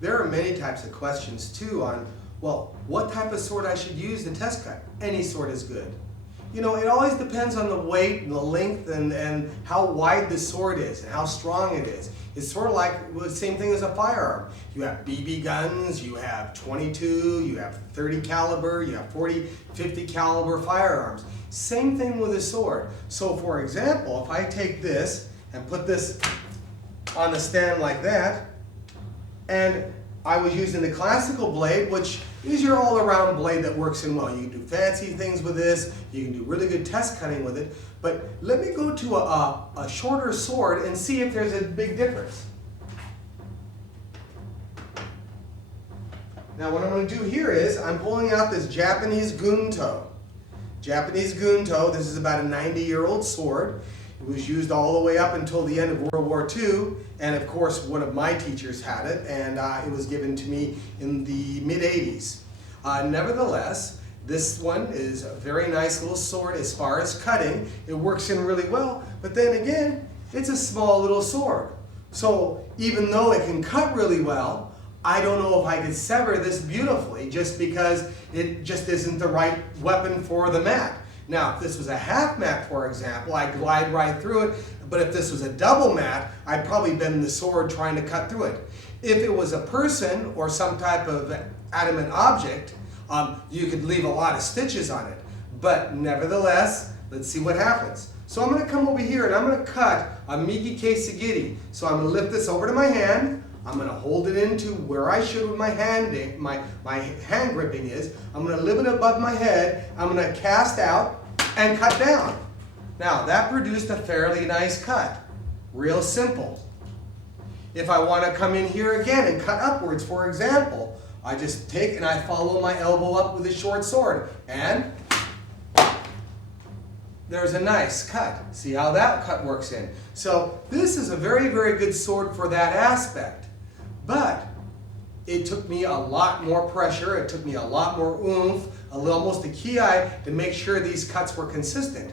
There are many types of questions too on, well, what type of sword I should use to test cut. Any sword is good. You know, it always depends on the weight and the length and how wide the sword is and how strong it is. It's sort of like the same thing as a firearm. You have BB guns, you have 22, you have 30 caliber, you have 40, 50 caliber firearms. Same thing with a sword. So for example, if I take this and put this on the stand like that, and I was using the classical blade, which is your all-around blade that works in well. You can do fancy things with this, you can do really good test cutting with it, but let me go to a shorter sword and see if there's a big difference. Now what I'm going to do here is I'm pulling out this Japanese gunto. Japanese gunto, this is about a 90-year-old sword. It was used all the way up until the end of World War II, and of course one of my teachers had it, and it was given to me in the mid-80s. Nevertheless, this one is a very nice little sword as far as cutting. It works in really well, but then again, it's a small little sword. So even though it can cut really well, I don't know if I could sever this beautifully just because it just isn't the right weapon for the mat. Now, if this was a half mat, for example, I'd glide right through it, but if this was a double mat, I'd probably bend the sword trying to cut through it. If it was a person or some type of adamant object, you could leave a lot of stitches on it. But nevertheless, let's see what happens. So I'm going to come over here and I'm going to cut a miki keisugiri. So I'm going to lift this over to my hand. I'm going to hold it into where I should with my hand, my hand gripping is. I'm going to lift it above my head. I'm going to cast out and cut down. Now that produced a fairly nice cut. Real simple. If I want to come in here again and cut upwards, for example, I just take and I follow my elbow up with a short sword and there's a nice cut. See how that cut works in. So this is a very, very good sword for that aspect. But it took me a lot more pressure, it took me a lot more oomph, almost a ki to make sure these cuts were consistent.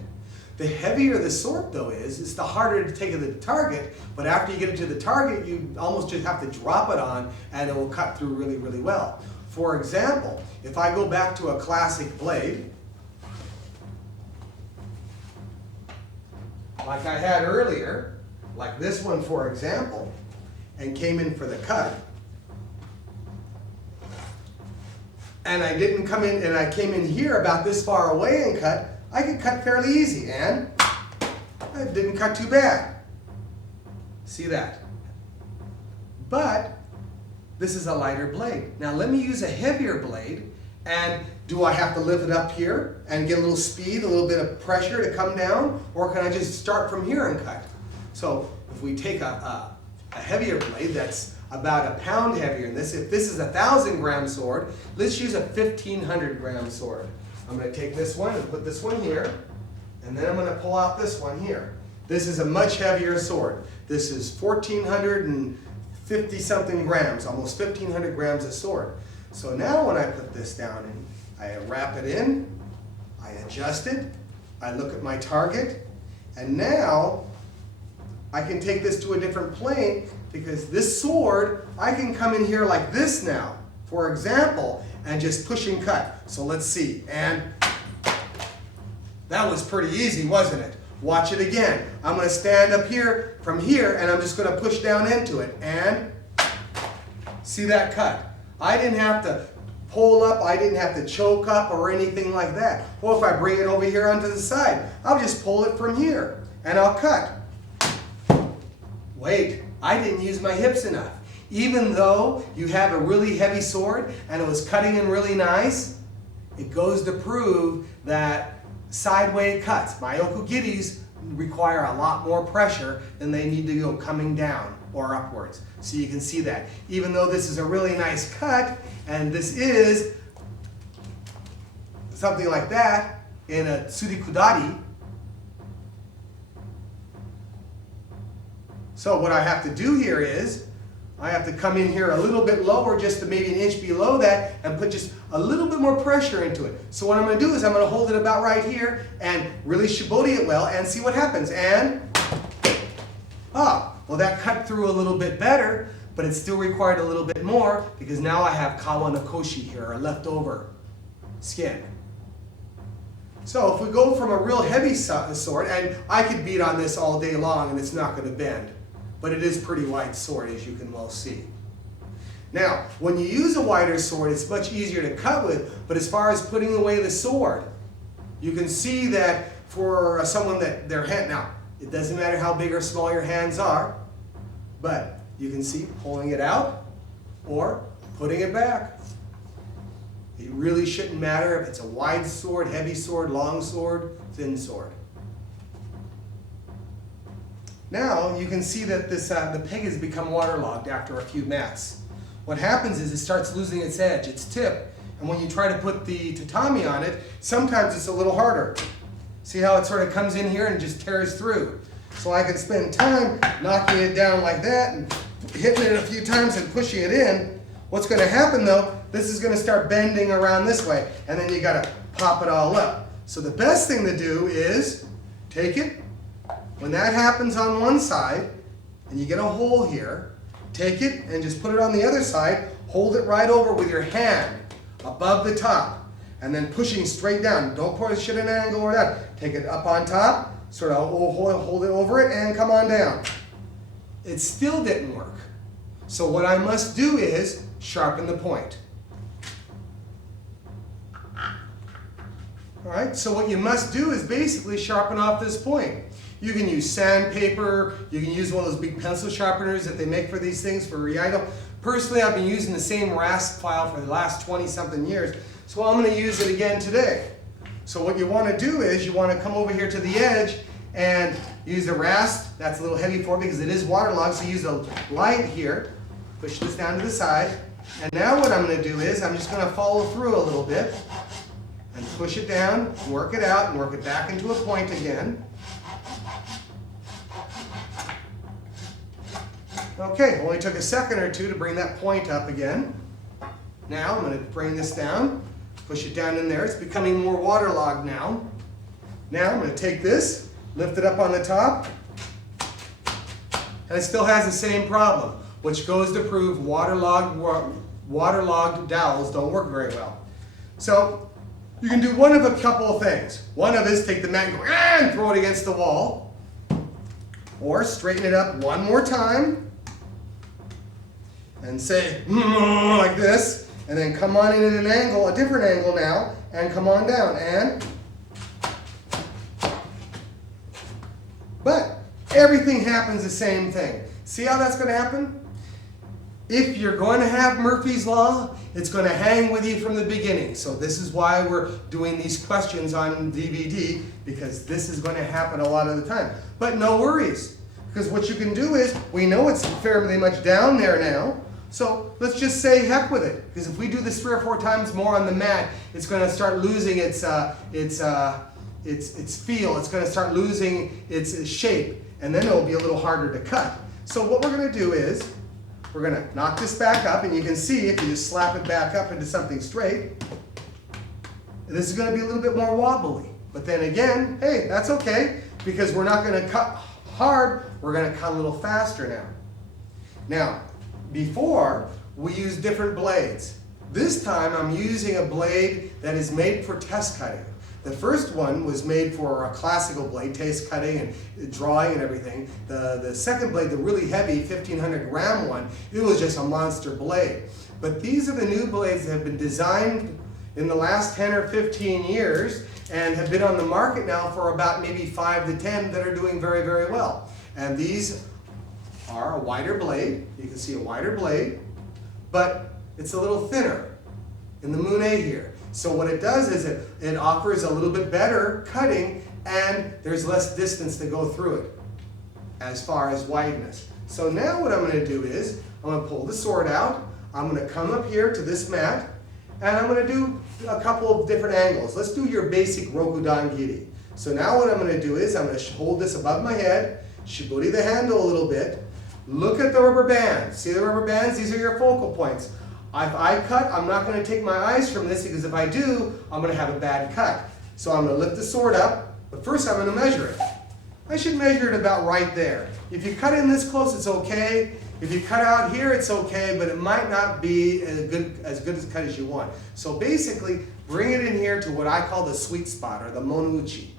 The heavier the sword though is, it's the harder to take it to the target, but after you get it to the target, you almost just have to drop it on and it will cut through really, really well. For example, if I go back to a classic blade, like I had earlier, like this one for example, and came in for the cut, and I didn't come in, and I came in here about this far away and cut, I could cut fairly easy, and it didn't cut too bad. See that? But this is a lighter blade. Now let me use a heavier blade, and do I have to lift it up here and get a little speed, a little bit of pressure to come down, or can I just start from here and cut? So if we take a heavier blade that's about a pound heavier than this, if this is a 1,000-gram sword, let's use a 1,500-gram sword. I'm going to take this one and put this one here, and then I'm going to pull out this one here. This is a much heavier sword. This is 1,450 something grams, almost 1,500 grams of sword. So now when I put this down and I wrap it in, I adjust it, I look at my target, and now I can take this to a different plane because this sword, I can come in here like this now, for example, and just push and cut. So let's see, and that was pretty easy, wasn't it? Watch it again. I'm going to stand up here from here and I'm just going to push down into it and see that cut. I didn't have to pull up, I didn't have to choke up or anything like that. Well, if I bring it over here onto the side, I'll just pull it from here and I'll cut. Wait, I didn't use my hips enough. Even though you have a really heavy sword and it was cutting in really nice, it goes to prove that sideway cuts, my okugiris, require a lot more pressure than they need to go coming down or upwards. So you can see that. Even though this is a really nice cut, and this is something like that in a tsurikudari, so what I have to do here is, I have to come in here a little bit lower, just to maybe an inch below that, and put just a little bit more pressure into it. So what I'm going to do is I'm going to hold it about right here and really shibori it well and see what happens. And, well that cut through a little bit better, but it still required a little bit more because now I have kawanakoshi here, or leftover skin. So if we go from a real heavy sword, and I could beat on this all day long and it's not going to bend, but it is a pretty wide sword, as you can well see. Now, when you use a wider sword, it's much easier to cut with, but as far as putting away the sword, you can see that for someone that their hand, now, it doesn't matter how big or small your hands are, but you can see pulling it out or putting it back. It really shouldn't matter if it's a wide sword, heavy sword, long sword, thin sword. Now you can see that this the peg has become waterlogged after a few mats. What happens is it starts losing its edge, its tip, and when you try to put the tatami on it, sometimes it's a little harder. See how it sort of comes in here and just tears through. So I can spend time knocking it down like that and hitting it a few times and pushing it in. What's going to happen though, this is going to start bending around this way, and then you got to pop it all up. So the best thing to do is take it, when that happens on one side, and you get a hole here, take it and just put it on the other side, hold it right over with your hand above the top, and then pushing straight down. Don't push it at an angle or that. Take it up on top, sort of hold it over it, and come on down. It still didn't work. So what I must do is sharpen the point. All right, so what you must do is basically sharpen off this point. You can use sandpaper, you can use one of those big pencil sharpeners that they make for these things for Riaido. Personally, I've been using the same rasp file for the last 20-something years, so I'm going to use it again today. So what you want to do is you want to come over here to the edge and use the rasp. That's a little heavy for it because it is waterlogged, so use a light here. Push this down to the side. And now what I'm going to do is I'm just going to follow through a little bit and push it down, work it out, and work it back into a point again. Okay, only took a second or two to bring that point up again. Now I'm going to bring this down, push it down in there. It's becoming more waterlogged now. Now I'm going to take this, lift it up on the top, and it still has the same problem, which goes to prove waterlogged dowels don't work very well. So you can do one of a couple of things. One of is take the mat and go and throw it against the wall, or straighten it up one more time and say like this, and then come on in at an angle, a different angle now, and come on down, and but everything happens the same thing. See how that's going to happen? If you're going to have Murphy's Law, it's going to hang with you from the beginning. So this is why we're doing these questions on DVD, because this is going to happen a lot of the time. But no worries, because what you can do is, we know it's fairly much down there now, so let's just say heck with it. Because if we do this 3 or 4 times more on the mat, it's going to start losing its feel. It's going to start losing its shape, and then it'll be a little harder to cut. So what we're going to do is, we're going to knock this back up, and you can see if you just slap it back up into something straight, this is going to be a little bit more wobbly. But then again, hey, that's okay, because we're not going to cut hard, we're going to cut a little faster now. Now, before, we used different blades. This time, I'm using a blade that is made for test cutting. The first one was made for a classical blade, test cutting and drawing and everything. The second blade, the really heavy 1500 gram one, it was just a monster blade. But these are the new blades that have been designed in the last 10 or 15 years and have been on the market now for about maybe 5 to 10 that are doing very, very well. And these are a wider blade. You can see a wider blade, but it's a little thinner in the Moon A here. So what it does is it offers a little bit better cutting, and there's less distance to go through it as far as wideness. So now what I'm going to do is I'm going to pull the sword out. I'm going to come up here to this mat, and I'm going to do a couple of different angles. Let's do your basic Rokudan Giri. So now what I'm going to do is I'm going to hold this above my head, shiburi the handle a little bit. Look at the rubber bands. See the rubber bands? These are your focal points. If I cut, I'm not going to take my eyes from this, because if I do, I'm going to have a bad cut. So I'm going to lift the sword up, but first I'm going to measure it. I should measure it about right there. If you cut in this close, it's okay. If you cut out here, it's okay, but it might not be as good a cut as you want. So basically, bring it in here to what I call the sweet spot, or the monouchi,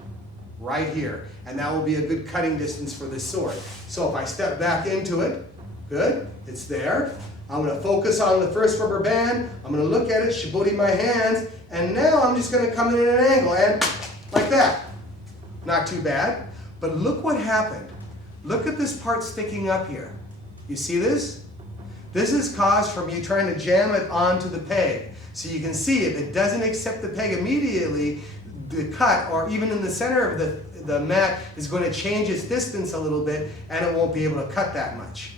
right here. And that will be a good cutting distance for this sword. So if I step back into it, good, it's there. I'm going to focus on the first rubber band. I'm going to look at it, shibori my hands, and now I'm just going to come in at an angle, and like that. Not too bad. But look what happened. Look at this part sticking up here. You see this? This is caused from you trying to jam it onto the peg. So you can see if it doesn't accept the peg immediately, the cut, or even in the center of the mat, is going to change its distance a little bit, and it won't be able to cut that much.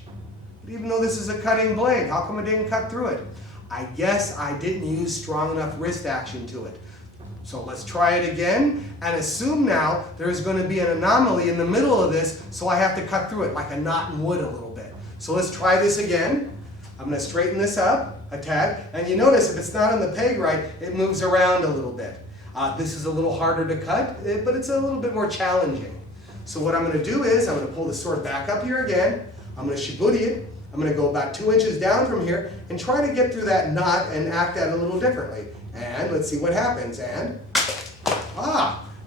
But even though this is a cutting blade, how come it didn't cut through it? I guess I didn't use strong enough wrist action to it. So let's try it again, and assume now there's going to be an anomaly in the middle of this, so I have to cut through it like a knot in wood a little bit. So let's try this again. I'm going to straighten this up a tad, and you notice if it's not on the peg right, it moves around a little bit. This is a little harder to cut, but it's a little bit more challenging. So what I'm going to do is I'm going to pull the sword back up here again. I'm going to shiburi it. I'm going to go about 2 inches down from here and try to get through that knot and act that a little differently. And let's see what happens. And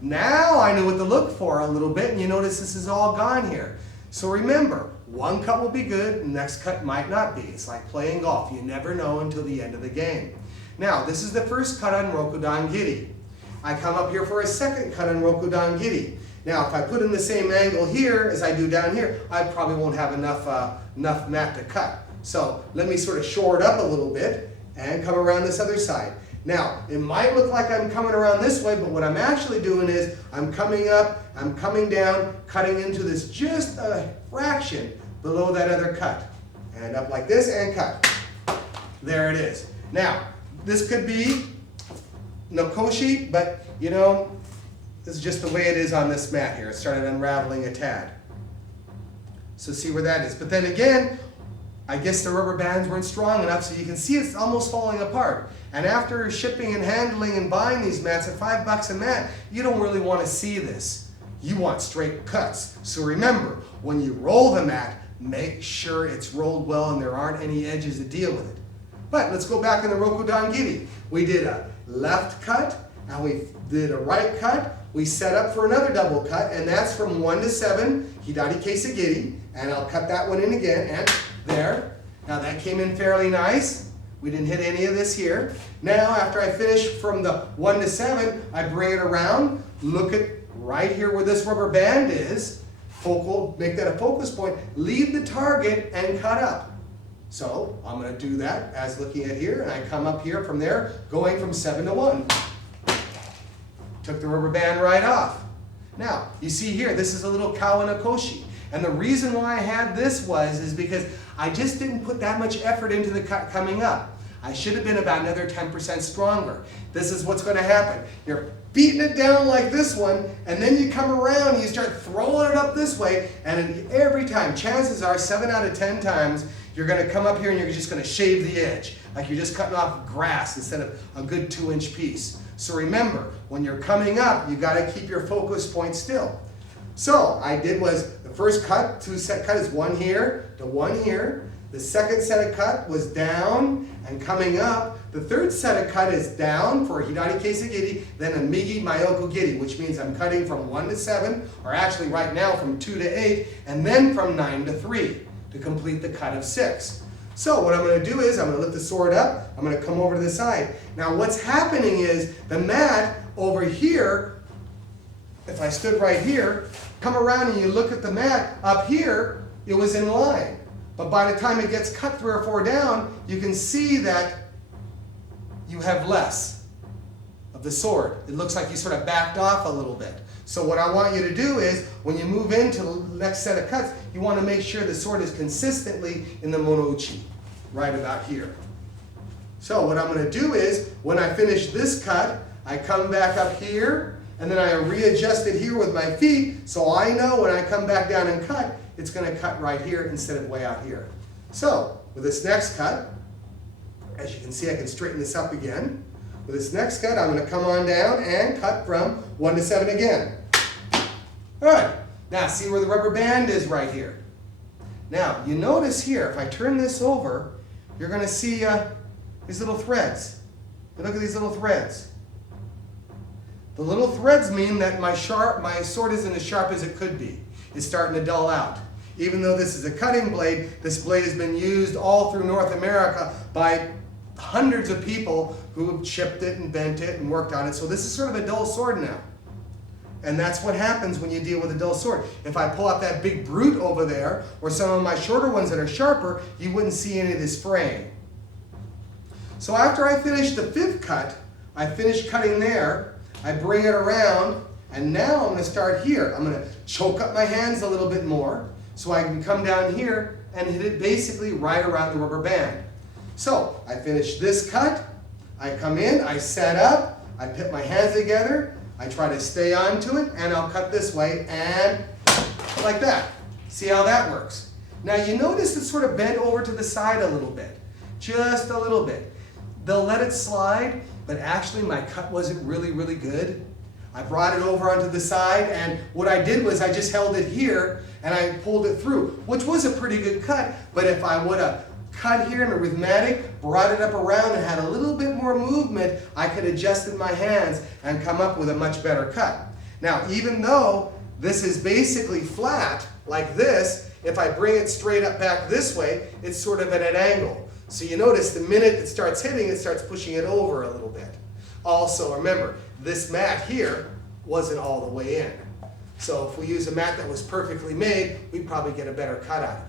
now I know what to look for a little bit, and you notice this is all gone here. So remember, one cut will be good, the next cut might not be. It's like playing golf. You never know until the end of the game. Now, this is the first cut on Rokudan Giri. I come up here for a second cut on Rokudan Giri. Now, if I put in the same angle here as I do down here, I probably won't have enough mat to cut. So let me sort of shore it up a little bit and come around this other side. Now, it might look like I'm coming around this way, but what I'm actually doing is I'm coming up, I'm coming down, cutting into this just a fraction below that other cut. And up like this and cut. There it is. Now, this could be Nokoshi, but you know, this is just the way it is on this mat here. It started unraveling a tad. So see where that is. But then again, I guess the rubber bands weren't strong enough, so you can see it's almost falling apart. And after shipping and handling and buying these mats at $5 a mat, you don't really want to see this. You want straight cuts. So remember, when you roll the mat, make sure it's rolled well and there aren't any edges to deal with it. But let's go back in the Rokudan Giri. We did a left cut, and we did a right cut. We set up for another double cut, and that's from 1 to 7, Hidari Keisegiri. And I'll cut that one in again, and there. Now that came in fairly nice. We didn't hit any of this here. Now, after I finish from the 1 to 7, I bring it around, look at right here where this rubber band is, focal, make that a focus point, leave the target, and cut up. So I'm going to do that as looking at here, and I come up here from there, going from 7 to 1. Took the rubber band right off. Now, you see here, this is a little Kawanakoshi. And the reason why I had this is because I just didn't put that much effort into the cut coming up. I should have been about another 10% stronger. This is what's going to happen. You're beating it down like this one, and then you come around and you start throwing it up this way, and every time, chances are 7 out of 10 times, you're going to come up here and you're just going to shave the edge, like you're just cutting off grass instead of a good 2-inch piece. So remember, when you're coming up, you got to keep your focus point still. So I did was the first cut, two-set cut is 1 here to 1 here. The second set of cut was down and coming up. The third set of cut is down for Hidari Keisegiri, then a Migi Mayoko Giri, which means I'm cutting from 1 to 7, or actually right now from 2 to 8, and then from 9 to 3 to complete the cut of 6. So what I'm going to do is I'm going to lift the sword up, I'm going to come over to the side. Now what's happening is the mat over here, if I stood right here, come around and you look at the mat up here, it was in line. But by the time it gets cut 3 or 4 down, you can see that you have less of the sword. It looks like you sort of backed off a little bit. So what I want you to do is, when you move into the next set of cuts, you want to make sure the sword is consistently in the monouchi, right about here. So what I'm going to do is, when I finish this cut, I come back up here, and then I readjust it here with my feet, so I know when I come back down and cut, it's going to cut right here instead of way out here. So with this next cut, as you can see, I can straighten this up again. With this next cut, I'm going to come on down and cut from 1 to 7 again. All right, Now, see where the rubber band is right here. Now, you notice here, if I turn this over, you're going to see these little threads. Look at these little threads. The little threads mean that my sword isn't as sharp as it could be. It's starting to dull out. Even though this is a cutting blade, this blade has been used all through North America by hundreds of people who have chipped it and bent it and worked on it. So this is sort of a dull sword now. And that's what happens when you deal with a dull sword. If I pull out that big brute over there, or some of my shorter ones that are sharper, you wouldn't see any of this fraying. So after I finish the 5th cut, I finish cutting there, I bring it around, and now I'm going to start here. I'm going to choke up my hands a little bit more, so I can come down here and hit it basically right around the rubber band. So I finish this cut, I come in, I set up, I put my hands together, I try to stay onto it, and I'll cut this way, and like that. See how that works? Now you notice it's sort of bent over to the side a little bit, just a little bit. They'll let it slide, but actually my cut wasn't really good. I brought it over onto the side, and what I did was I just held it here, and I pulled it through, which was a pretty good cut, but if I would have cut here in a rhythmatic, brought it up around and had a little bit more movement, I could have adjusted my hands and come up with a much better cut. Now, even though this is basically flat, like this, if I bring it straight up back this way, it's sort of at an angle. So you notice the minute it starts hitting, it starts pushing it over a little bit. Also, remember, this mat here wasn't all the way in. So if we use a mat that was perfectly made, we'd probably get a better cut out of it.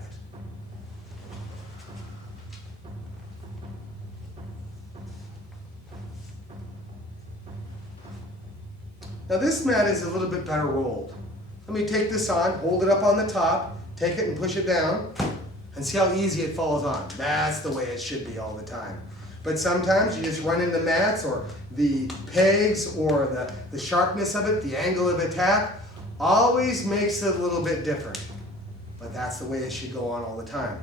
Now this mat is a little bit better rolled. Let me take this on, hold it up on the top, take it and push it down, and see how easy it falls on. That's the way it should be all the time. But sometimes you just run into mats or the pegs or the sharpness of it, the angle of attack, always makes it a little bit different. But that's the way it should go on all the time.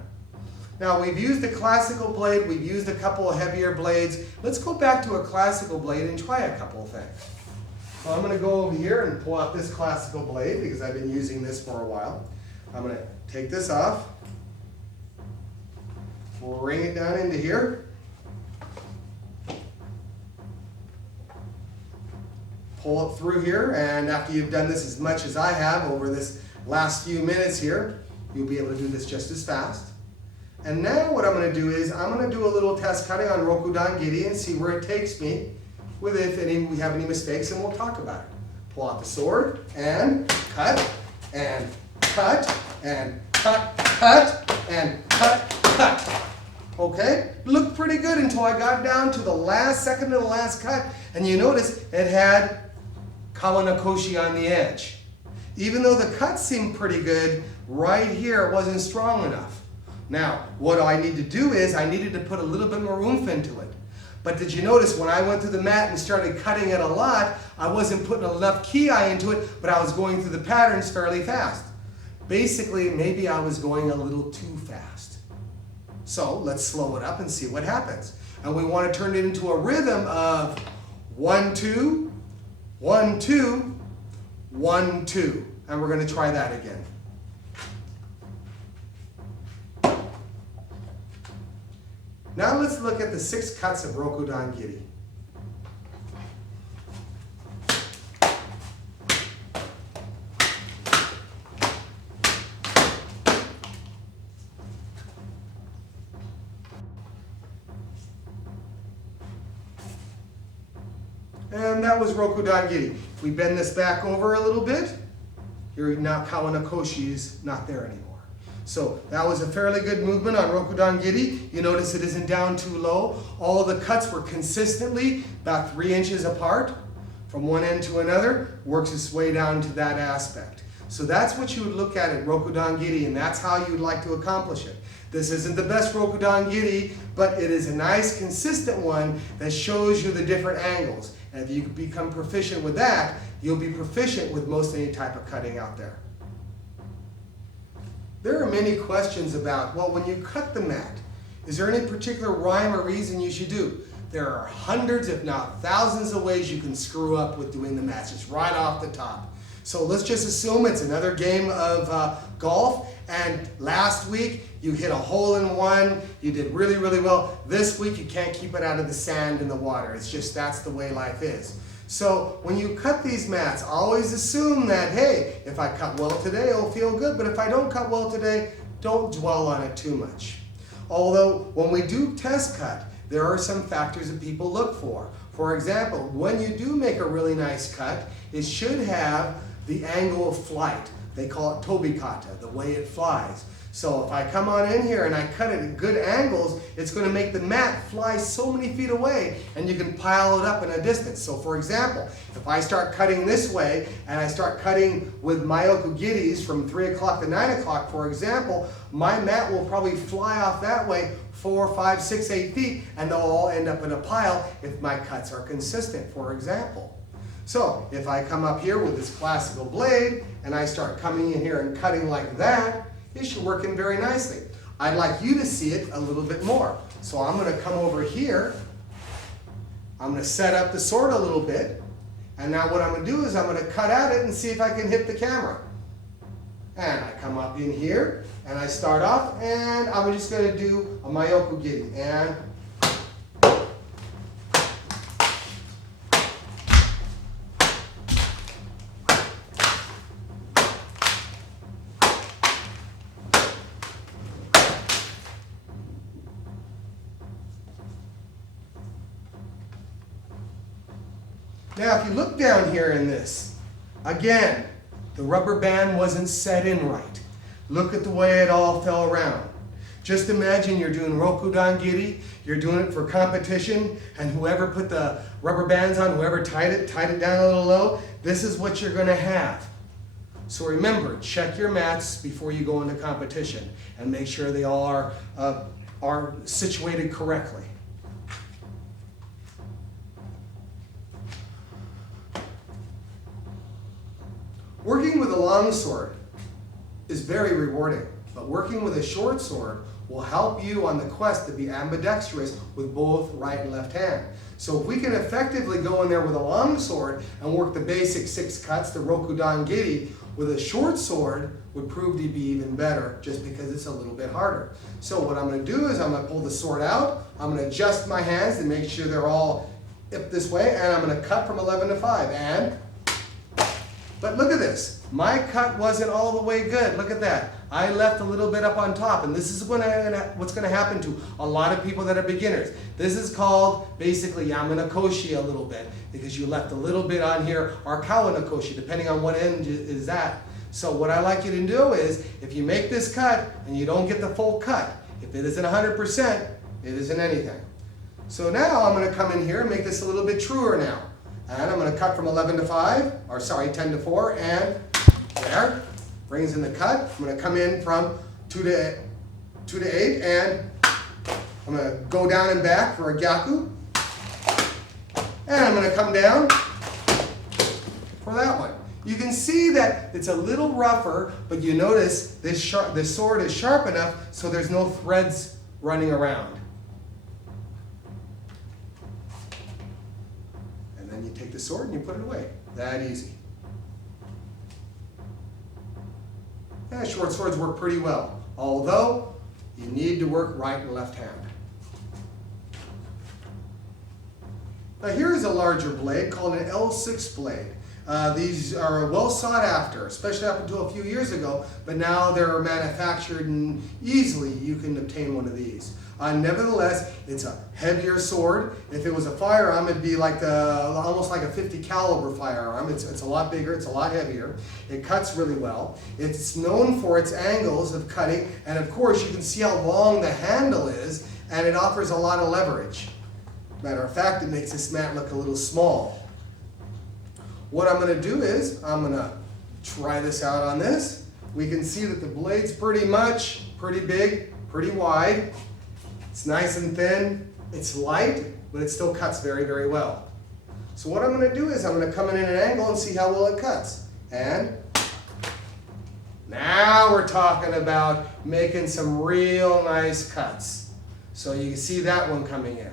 Now we've used a classical blade, we've used a couple of heavier blades. Let's go back to a classical blade and try a couple of things. So I'm going to go over here and pull out this classical blade because I've been using this for a while. I'm going to take this off, bring it down into here, pull it through here, and after you've done this as much as I have over this last few minutes here, you'll be able to do this just as fast. And now what I'm going to do is I'm going to do a little test cutting on Rokudan Giri and see where it takes me, with if we have any mistakes, and we'll talk about it. Pull out the sword, and cut, and cut, and cut, cut, and cut, cut. Okay? Looked pretty good until I got down to the last second of the last cut, and you notice it had Kawanakoshi on the edge. Even though the cut seemed pretty good, right here it wasn't strong enough. Now, what I need to do is I needed to put a little bit more oomph into it. But did you notice when I went to the mat and started cutting it a lot, I wasn't putting enough ki into it, but I was going through the patterns fairly fast. Basically, maybe I was going a little too fast. So let's slow it up and see what happens. And we want to turn it into a rhythm of 1, 2, 1, 2, 1, 2. And we're going to try that again. Now let's look at the 6 cuts of Rokudan Giri. And that was Rokudan Giri. If we bend this back over a little bit, your Kawanakoshi is not there anymore. So that was a fairly good movement on Rokudan Giri. You notice it isn't down too low. All the cuts were consistently about 3 inches apart from one end to another. Works its way down to that aspect. So that's what you would look at Rokudan Giri, and that's how you'd like to accomplish it. This isn't the best Rokudan Giri, but it is a nice consistent one that shows you the different angles. And if you become proficient with that, you'll be proficient with most any type of cutting out there. There are many questions about, well, when you cut the mat, is there any particular rhyme or reason you should do? There are hundreds, if not thousands of ways you can screw up with doing the mats, just right off the top. So let's just assume it's another game of golf, and last week you hit a hole-in-one, you did really, really well. This week you can't keep it out of the sand and the water. It's just that's the way life is. So when you cut these mats, always assume that, hey, if I cut well today, it'll feel good, but if I don't cut well today, don't dwell on it too much. Although when we do test cut, there are some factors that people look for. For example, when you do make a really nice cut, it should have the angle of flight. They call it tobikata, the way it flies. So if I come on in here and I cut it at good angles, it's going to make the mat fly so many feet away, and you can pile it up in a distance. So for example, if I start cutting this way and I start cutting with Myoku Giddies from 3 o'clock to 9 o'clock, for example, my mat will probably fly off that way 4, 5, 6, 8 feet, and they'll all end up in a pile if my cuts are consistent, for example. So if I come up here with this classical blade and I start coming in here and cutting like that, it should work in very nicely. I'd like you to see it a little bit more. So I'm going to come over here. I'm going to set up the sword a little bit. And now what I'm going to do is I'm going to cut at it and see if I can hit the camera. And I come up in here and I start off, and I'm just going to do a Myoku Giddy. And now, if you look down here in this, again, the rubber band wasn't set in right. Look at the way it all fell around. Just imagine you're doing Rokudan Giri, you're doing it for competition, and whoever put the rubber bands on, whoever tied it down a little low, this is what you're going to have. So remember, check your mats before you go into competition and make sure they all are situated correctly. Working with a long sword is very rewarding, but working with a short sword will help you on the quest to be ambidextrous with both right and left hand. So if we can effectively go in there with a long sword and work the basic 6 cuts, the Rokudan Giri, with a short sword would prove to be even better just because it's a little bit harder. So what I'm going to do is I'm going to pull the sword out, I'm going to adjust my hands to make sure they're all up this way, and I'm going to cut from 11 to 5. But look at this. My cut wasn't all the way good. Look at that. I left a little bit up on top, and this is what's going to happen to a lot of people that are beginners. This is called basically Yamanakoshi a little bit, because you left a little bit on here, or Kawanakoshi, depending on what end is at. So what I like you to do is, if you make this cut and you don't get the full cut, if it isn't 100%, it isn't anything. So now I'm going to come in here and make this a little bit truer now. And I'm going to cut from 11 to 5, or sorry, 10 to 4, and there, brings in the cut. I'm going to come in from 2 to 8, and I'm going to go down and back for a gyaku. And I'm going to come down for that one. You can see that it's a little rougher, but you notice this sword is sharp enough so there's no threads running around. And you take the sword and you put it away. That easy. Yeah, short swords work pretty well, although you need to work right and left hand. Now here is a larger blade called an L6 blade. These are well sought after, especially up until a few years ago, but now they're manufactured and easily you can obtain one of these. Nevertheless, it's a heavier sword. If it was a firearm, it'd be like almost like a 50 caliber firearm. It's a lot bigger, it's a lot heavier. It cuts really well. It's known for its angles of cutting, and of course you can see how long the handle is, and it offers a lot of leverage. Matter of fact, it makes this mat look a little small. What I'm going to do is, I'm going to try this out on this. We can see that the blade's pretty big, pretty wide. It's nice and thin, it's light, but it still cuts very, very well. So what I'm going to do is I'm going to come in at an angle and see how well it cuts. And now we're talking about making some real nice cuts. So you can see that one coming in.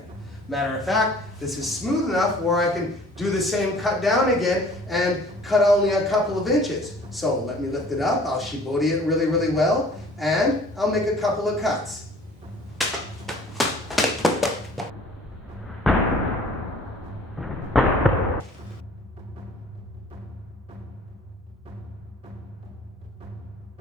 Matter of fact, this is smooth enough where I can do the same cut down again and cut only a couple of inches. So let me lift it up, I'll shibori it really, really well, and I'll make a couple of cuts.